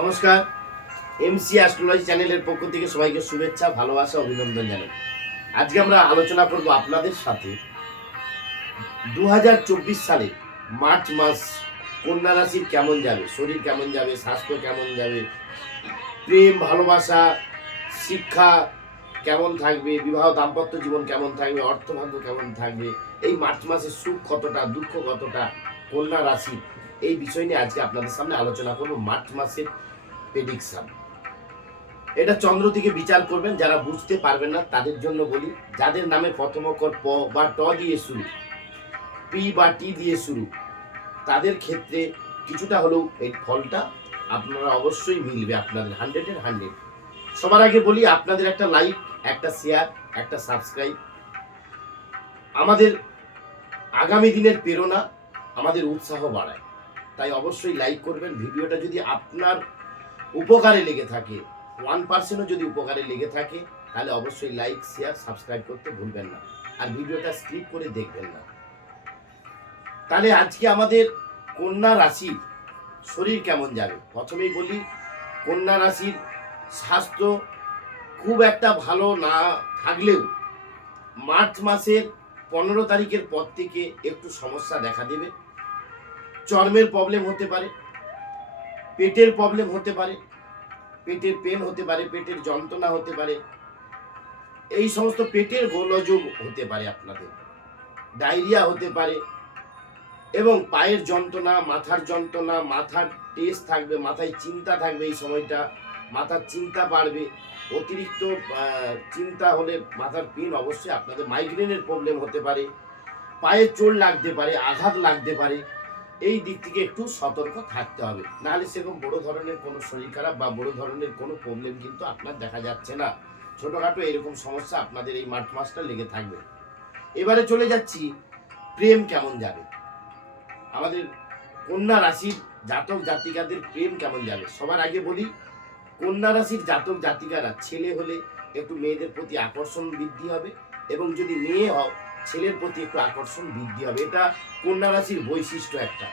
নমস্কার। MC astrology চ্যানেলের পক্ষ থেকে সবাইকে শুভেচ্ছা, ভালোবাসা, অভিনন্দন জানাই। আজকে আমরা আলোচনা করব আপনাদের সাথে দু হাজার চব্বিশ সালে মার্চ মাস কন্যা রাশির কেমন যাবে, শরীর কেমন যাবে, স্বাস্থ্য কেমন যাবে, প্রেম, ভালোবাসা, শিক্ষা কেমন থাকবে, বিবাহ, দাম্পত্য জীবন কেমন থাকবে, অর্থভাগ্য কেমন থাকবে, এই মার্চ মাসের সুখ কতটা, দুঃখ কতটা কন্যা রাশি এই বিষয় নিয়ে আজকে আপনাদের সামনে আলোচনা করব মার্চ মাসের প্রেডিকশন এটা চন্দ্র থেকে বিচার করবেন, যারা বুঝতে পারবেন না, তাদের জন্য বলি, যাদের নামে প্রথম অক্ষর প বা ট দিয়ে শুরু, পি বা টি দিয়ে শুরু, তাদের ক্ষেত্রে কিছুটা হলেও এই ফলটা আপনারা অবশ্যই মিলবে আপনাদের হান্ড্রেডের হান্ড্রেড সবার আগে বলি, আপনাদের একটা লাইক একটা শেয়ার একটা সাবস্ক্রাইব আমাদের আগামী দিনের প্রেরণা, আমাদের উৎসাহ বাড়ায়। তাই অবশ্যই লাইক করবেন। ভিডিওটা যদি আপনার উপকারে লেগে থাকে ওয়ান পার্সেন্টও যদি উপকারে লেগে থাকে, তাহলে অবশ্যই লাইক শেয়ার সাবস্ক্রাইব করতে ভুলবেন না। আর ভিডিওটা স্কিপ করে দেখবেন না। তাহলে আজকে আমাদের কন্যা রাশির শরীর কেমন যাবে? প্রথমেই বলি, কন্যা রাশির স্বাস্থ্য খুব একটা ভালো না থাকলেও মার্চ মাসের পনেরো তারিখের পর থেকে একটু সমস্যা দেখা দেবে। চর্মের প্রবলেম হতে পারে, পেটের প্রবলেম হতে পারে, পেটের পেন হতে পারে, পেটের যন্ত্রণা হতে পারে, এই সমস্ত পেটের গোলযোগ হতে পারে আপনাদের ডায়রিয়া হতে পারে এবং পায়ের যন্ত্রণা, মাথার যন্ত্রণা, মাথার টেস্ট থাকবে, মাথায় চিন্তা থাকবে এই সময়টা, মাথার চিন্তা বাড়বে, অতিরিক্ত চিন্তা হলে মাথার পেন অবশ্যই আপনাদের মাইগ্রেনের প্রবলেম হতে পারে, পায়ে চোট লাগতে পারে, আঘাত লাগতে পারে এই দিক থেকে একটু সতর্ক থাকতে হবে। নাহলে সেরকম বড় ধরনের কোনো শরীর খারাপ বা বড় ধরনের কোনো প্রবলেম কিন্তু আপনার দেখা যাচ্ছে না। ছোটখাটো এরকম সমস্যা আপনাদের এই মার্চ মাসটা লেগে থাকবে। এবারে চলে যাচ্ছি, প্রেম কেমন যাবে? আমাদের কন্যা রাশির জাতক জাতিকাদের প্রেম কেমন যাবে? সবার আগে বলি, কন্যা রাশির জাতক জাতিকারা ছেলে হলে একটু মেয়েদের প্রতি আকর্ষণ বৃদ্ধি হবে এবং যদি মেয়ে হও ছেলের প্রতি একটু আকর্ষণ বৃদ্ধি হবে। এটা কন্যা রাশির বৈশিষ্ট্য একটা।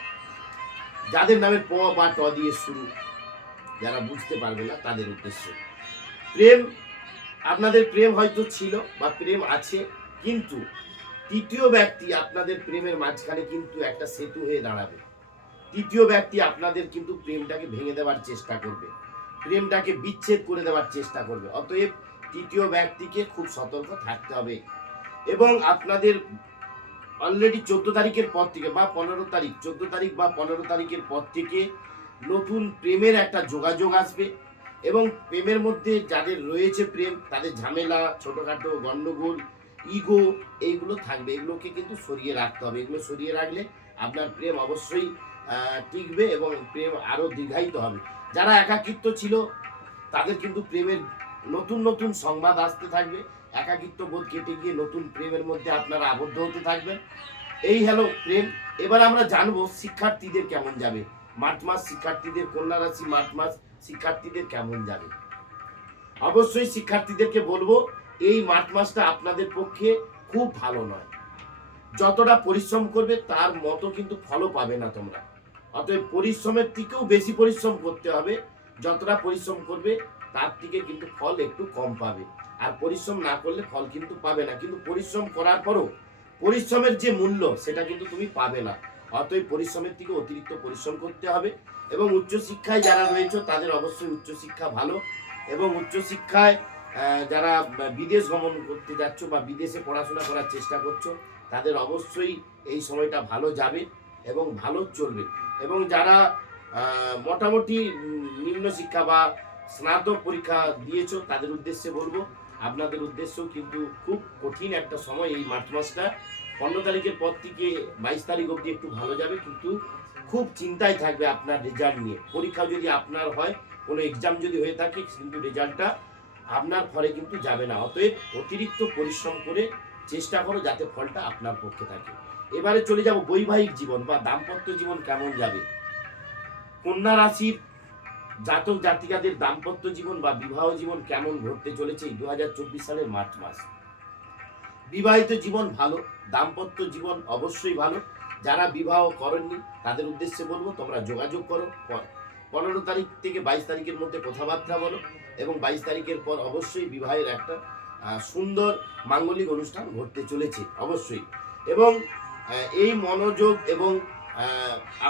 যাদের নামে প বা ট দিয়ে শুরু, যারা বুঝতে পারবে না তাদের উদ্দেশ্যে। প্রেম, আপনাদের প্রেম হয়তো ছিল বা প্রেম আছে, কিন্তু তৃতীয় ব্যক্তি আপনাদের প্রেমের মাঝখানে কিন্তু একটা সেতু হয়ে দাঁড়াবে। তৃতীয় ব্যক্তি আপনাদের কিন্তু প্রেমটাকে ভেঙে দেওয়ার চেষ্টা করবে। প্রেমটাকে বিচ্ছেদ করে দেওয়ার চেষ্টা করবে। অতএব তৃতীয় ব্যক্তিকে খুব সতর্ক থাকতে হবে। এবং আপনাদের অলরেডি চোদ্দ তারিখের পর থেকে বা পনেরো তারিখ, চোদ্দ তারিখ বা পনেরো তারিখের পর থেকে নতুন প্রেমের একটা যোগাযোগ আসবে এবং প্রেমের মধ্যে যাদের রয়েছে প্রেম, তাদের ঝামেলা, ছোটোখাটো গণ্ডগোল ইগো এইগুলো থাকবে। এগুলোকে কিন্তু সরিয়ে রাখতে হবে। এগুলো সরিয়ে রাখলে আপনার প্রেম অবশ্যই টিকবে এবং প্রেম আরও দীর্ঘায়িত হবে। যারা একাকিত্ব ছিল, তাদের কিন্তু প্রেমের নতুন নতুন সংবাদ আসতে থাকবে। একাকিত্ব বোধ কেটে গিয়ে নতুন প্রেমের মধ্যে আপনারা আবদ্ধ হতে থাকবেন। এই হলো প্রেম। এবার আমরা জানব শিক্ষার্থীদের কেমন যাবে। মার্চ মাস শিক্ষার্থীদের, কন্যা রাশি মার্চ মাস শিক্ষার্থীদের কেমন যাবে? অবশ্যই শিক্ষার্থীদেরকে বলব, এই মার্চ মাসটা আপনাদের পক্ষে খুব ভালো নয়। যতটা পরিশ্রম করবে, তার মতো কিন্তু ফলও পাবে না তোমরা। অতএব পরিশ্রমের থেকেও বেশি পরিশ্রম করতে হবে। যতটা পরিশ্রম করবে তার থেকে কিন্তু ফল একটু কম পাবে। আর পরিশ্রম না করলে ফল কিন্তু পাবে না। কিন্তু পরিশ্রম করার পরও পরিশ্রমের যে মূল্য, সেটা কিন্তু তুমি পাবে না। অতএব পরিশ্রমের থেকে অতিরিক্ত পরিশ্রম করতে হবে এবং উচ্চশিক্ষায় যারা রয়েছে, তাদের অবশ্যই উচ্চশিক্ষা ভালো এবং উচ্চশিক্ষায় যারা বিদেশ গমন করতে যাচ্ছ বা বিদেশে পড়াশোনা করার চেষ্টা করছ, তাদের অবশ্যই এই সময়টা ভালো যাবে এবং ভালো চলবে। এবং যারা মোটামুটি নিম্ন শিক্ষা বা স্নাতক পরীক্ষা দিয়েছ, তাদের উদ্দেশ্যে বলব। আপনাদের উদ্দেশ্যেও কিন্তু খুব কঠিন একটা সময় এই মার্চ মাসটা। পনেরো তারিখের পর থেকে বাইশ তারিখ অবধি একটু ভালো যাবে, কিন্তু খুব চিন্তায় থাকবে আপনার রেজাল্ট নিয়ে। পরীক্ষা যদি আপনার হয়, কোনো এক্সাম যদি হয়ে থাকে, কিন্তু রেজাল্টটা আপনার ফলে কিন্তু যাবে না। অতএব অতিরিক্ত পরিশ্রম করে চেষ্টা করো যাতে ফলটা আপনার পক্ষে থাকে। এবারে চলে যাব বৈবাহিক জীবন বা দাম্পত্য জীবন কেমন যাবে? কন্যা রাশির জাতক জাতিকাদের দাম্পত্য জীবন বা বিবাহ জীবন কেমন ঘটতে চলেছে দু সালের মার্চ মাস? বিবাহিত জীবন ভালো, দাম্পত্য জীবন অবশ্যই ভালো। যারা বিবাহ করেননি, তাদের উদ্দেশ্যে বলব তোমরা যোগাযোগ করো পনেরো তারিখ থেকে বাইশ তারিখের মধ্যে কথাবার্তা বলো এবং বাইশ তারিখের পর অবশ্যই বিবাহের একটা সুন্দর মাঙ্গলিক অনুষ্ঠান ঘটতে চলেছে, অবশ্যই। এবং এই মনোযোগ এবং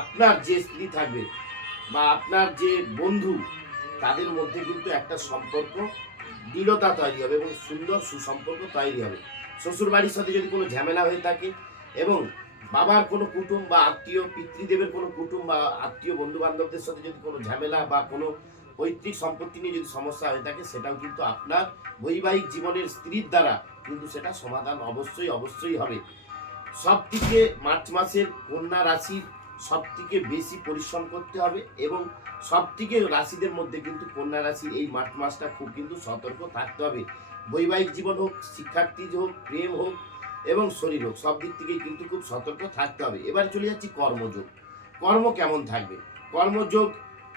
আপনার যে স্ত্রী থাকবে বা আপনার যে বন্ধু, তাদের মধ্যে কিন্তু একটা সম্পর্ক দৃঢ়তা তৈরি হবে এবং সুন্দর সুসম্পর্ক তৈরি হবে। শ্বশুর বাড়ির সাথে যদি কোনো ঝামেলা হয়ে থাকে এবং বাবার কোনো কুটুম বা আত্মীয়, পিতৃদেবের কোনো কুটুম বা আত্মীয় বন্ধু বান্ধবদের সাথে যদি কোনো ঝামেলা বা কোনো পৈতৃক সম্পত্তি নিয়ে যদি সমস্যা হয়ে থাকে, সেটাও কিন্তু আপনার বৈবাহিক জীবনের স্ত্রীর দ্বারা কিন্তু সেটা সমাধান অবশ্যই অবশ্যই হবে। সব থেকে মার্চ মাসের কন্যা রাশির সব থেকে বেশি পরিশ্রম করতে হবে এবং সব থেকে রাশিদের মধ্যে কিন্তু কন্যা রাশির এই মার্চ মাসটা খুব কিন্তু সতর্ক থাকতে হবে। বৈবাহিক জীবন হোক, শিক্ষার্থী হোক, প্রেম হোক এবং শরীর হোক, সব দিক থেকেই কিন্তু খুব সতর্ক থাকতে হবে। এবার চলে যাচ্ছি কর্মযোগ। কর্ম কেমন থাকবে? কর্মযোগ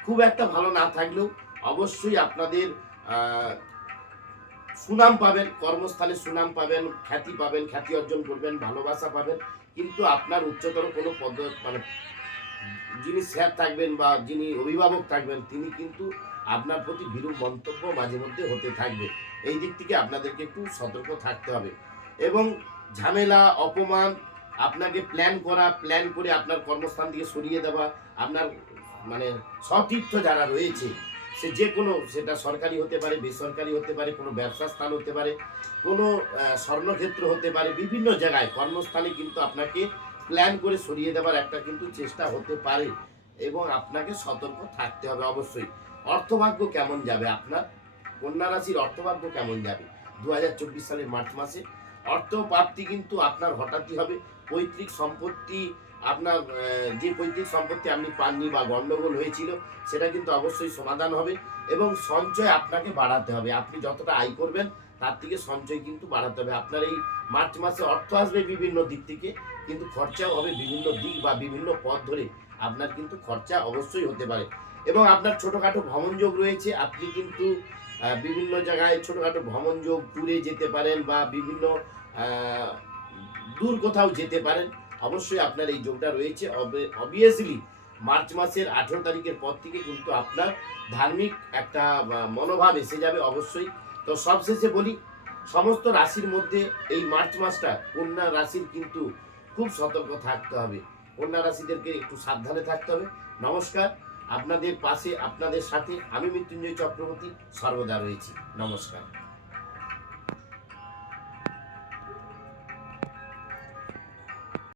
খুব একটা ভালো না থাকলেও অবশ্যই আপনাদের সুনাম পাবেন, কর্মস্থলে সুনাম পাবেন, খ্যাতি পাবেন, খ্যাতি অর্জন করবেন, ভালোবাসা পাবেন। কিন্তু আপনার উচ্চতর কোনো পদ মানে যিনি স্যার থাকবেন বা যিনি অভিভাবক থাকবেন, তিনি কিন্তু আপনার প্রতি বিরূপ মন্তব্য মাঝে মধ্যে হতে থাকবে। এই দিক থেকে আপনাদেরকে একটু সতর্ক থাকতে হবে। এবং ঝামেলা, অপমান, আপনাকে প্ল্যান করা প্ল্যান করে আপনার কর্মস্থান থেকে সরিয়ে দেওয়া, আপনার মানে সতীর্থ যারা রয়েছে সে যে কোনো, সেটা সরকারি হতে পারে, বেসরকারি হতে পারে, কোনো ব্যবসা স্থান হতে পারে, কোনো স্বর্ণক্ষেত্র হতে পারে, বিভিন্ন জায়গায় কর্মস্থানে কিন্তু আপনাকে প্ল্যান করে সরিয়ে দেওয়ার একটা কিন্তু চেষ্টা হতে পারে এবং আপনাকে সতর্ক থাকতে হবে অবশ্যই। অর্থভাগ্য কেমন যাবে আপনার? কন্যা রাশির অর্থভাগ্য কেমন যাবে? দু হাজার চব্বিশ সালের মার্চ মাসে অর্থ প্রাপ্তি কিন্তু আপনার হঠাৎই হবে। পৈতৃক সম্পত্তি আপনার যে পৈতৃক সম্পত্তি আপনি পাননি বা গন্ডগোল হয়েছিল, সেটা কিন্তু অবশ্যই সমাধান হবে এবং সঞ্চয় আপনাকে বাড়াতে হবে। আপনি যতটা আয় করবেন, তার থেকে সঞ্চয় কিন্তু বাড়াতে হবে। আপনার এই মার্চ মাসে অর্থ আসবে বিভিন্ন দিক থেকে, কিন্তু খরচাও হবে বিভিন্ন দিক বা বিভিন্ন পথ ধরে আপনার কিন্তু খরচা অবশ্যই হতে পারে। এবং আপনার ছোটোখাটো ভ্রমণ যোগ রয়েছে, আপনি কিন্তু বিভিন্ন জায়গায় ছোটোখাটো ভ্রমণ যোগ ট্যুরে যেতে পারেন বা বিভিন্ন দূর কোথাও যেতে পারেন। অবশ্যই আপনার এই যোগটা রয়েছে। অবভিয়াসলি মার্চ মাসের আঠেরো তারিখের পর থেকে কিন্তু আপনার ধার্মিক একটা মনোভাব এসে যাবে অবশ্যই। তো সবশেষে বলি, সমস্ত রাশির মধ্যে এই মার্চ মাসটা কন্যা রাশির কিন্তু খুব সতর্ক থাকতে হবে। কন্যা রাশিদেরকে একটু সাবধানে থাকতে হবে। নমস্কার, আপনাদের পাশে, আপনাদের সাথে আমি মৃত্যুঞ্জয় চক্রবর্তী সর্বদা রয়েছি। নমস্কার।